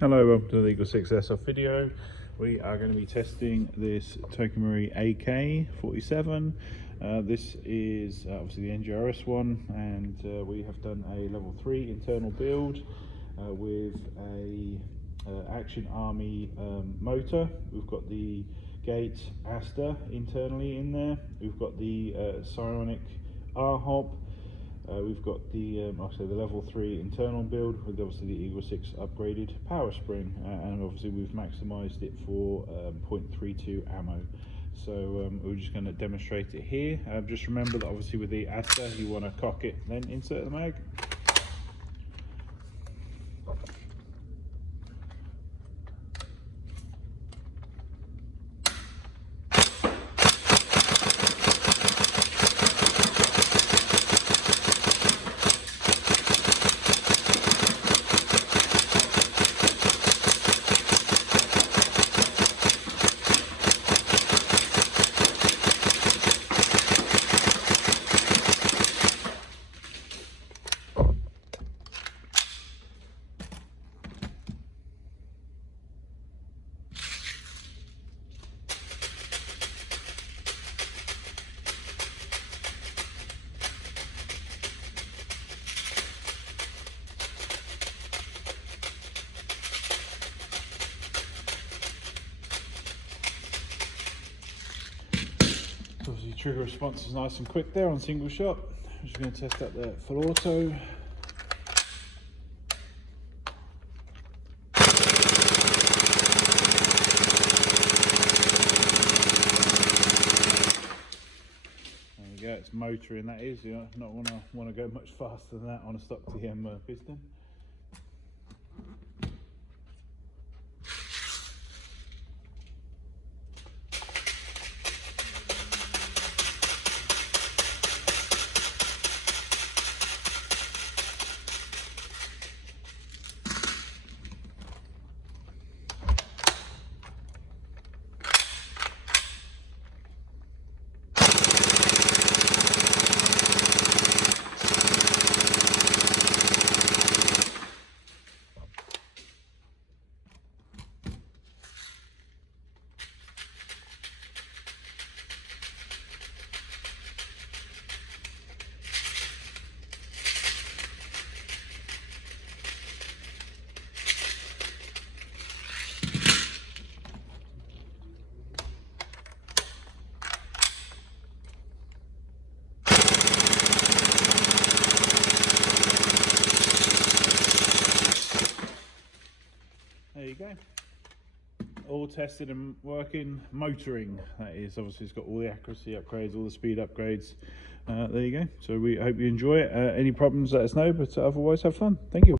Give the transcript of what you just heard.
Hello, welcome to the Eagle6 Airsoft video. We are going to be testing this Tightbore AK47. This is obviously the NGRS one, and we have done a level 3 internal build with a Action Army motor. We've got the Gate Aster internally in there. We've got the Psionic R Hop. We've got the the level 3 internal build with obviously the Eagle6 upgraded power spring, and obviously we've maximised it for .32 ammo. So we're just going to demonstrate it here. Just remember that obviously with the Aster you want to cock it, then insert the mag. Obviously trigger response is nice and quick there on single shot. I'm just going to test out the full auto. There we go, it's motoring, that is. You not want to go much faster than that on a stock TM piston. There you go, all tested and working, motoring, that is. Obviously it's got all the accuracy upgrades, all the speed upgrades. There you go, so we hope you enjoy it. Any problems, let us know, but otherwise have fun. Thank you.